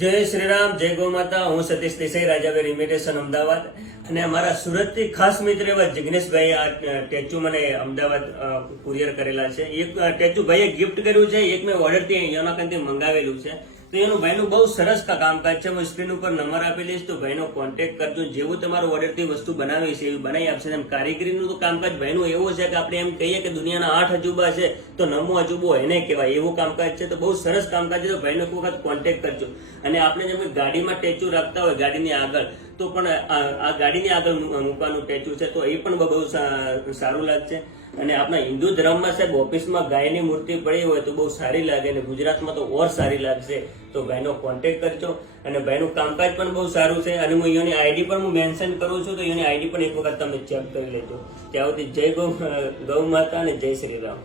જય શ્રી રામ, જય ગૌ માતા. હું સતીશ દેસાઈ, રાજાભાઈ ઇમિટેશન અમદાવાદ. અને અમારા સુરતથી ખાસ મિત્ર એવા જિગ્નેશભાઈ આ ટેચુ મને અમદાવાદ કુરિયર કરેલા છે. એક ટેચુ ભાઈએ ગિફ્ટ કર્યું છે, એક મેં ઓર્ડરથી એના કંઈથી મંગાવેલું છે. તો એનું ભાઈનું બહુ સરસ કામકાજ છે. હું સ્ક્રીન ઉપર નંબર આપી દઈશ, તો ભાઈનો કોન્ટેક્ટ કરજો. જેવું તમારું ઓર્ડરથી વસ્તુ બનાવી છે એવી બનાવી આપશે. એમ કારીગરીનું તો કામકાજ ભાઈનું એવું છે કે આપણે એમ કહીએ કે દુનિયાના 8 અજુબા છે તો 9મો અજુબો એને કહેવાય, એવું કામકાજ છે. તો બહુ સરસ કામકાજ છે. તો ભાઈનો એક વખત કોન્ટેક્ટ કરજો. અને આપણે જેમ ગાડીમાં ટેચુ રાખતા હોય ગાડીની આગળ, તો પણ આ ગાડીની આગળ મૂકવાનું ટેચુ છે, તો એ પણ બહુ સારું લાગશે. અને આપણા હિન્દુ ધર્મમાં સાહેબ ઓફિસમાં ગાયની મૂર્તિ પડી હોય તો બહુ સારી લાગે, અને ગુજરાતમાં તો ઓર સારી લાગશે. તો ભાઈનો કોન્ટેક્ટ કરજો. અને ભાઈનું કામકાજ પણ બહુ સારું છે. અને હું એની આઈડી પણ હું મેન્શન કરું છું, તો એની આઈડી પણ એક વખત તમે ચેક કરી લેજો. ત્યાં સુધી જય ગૌ માતા અને જય શ્રી રામ.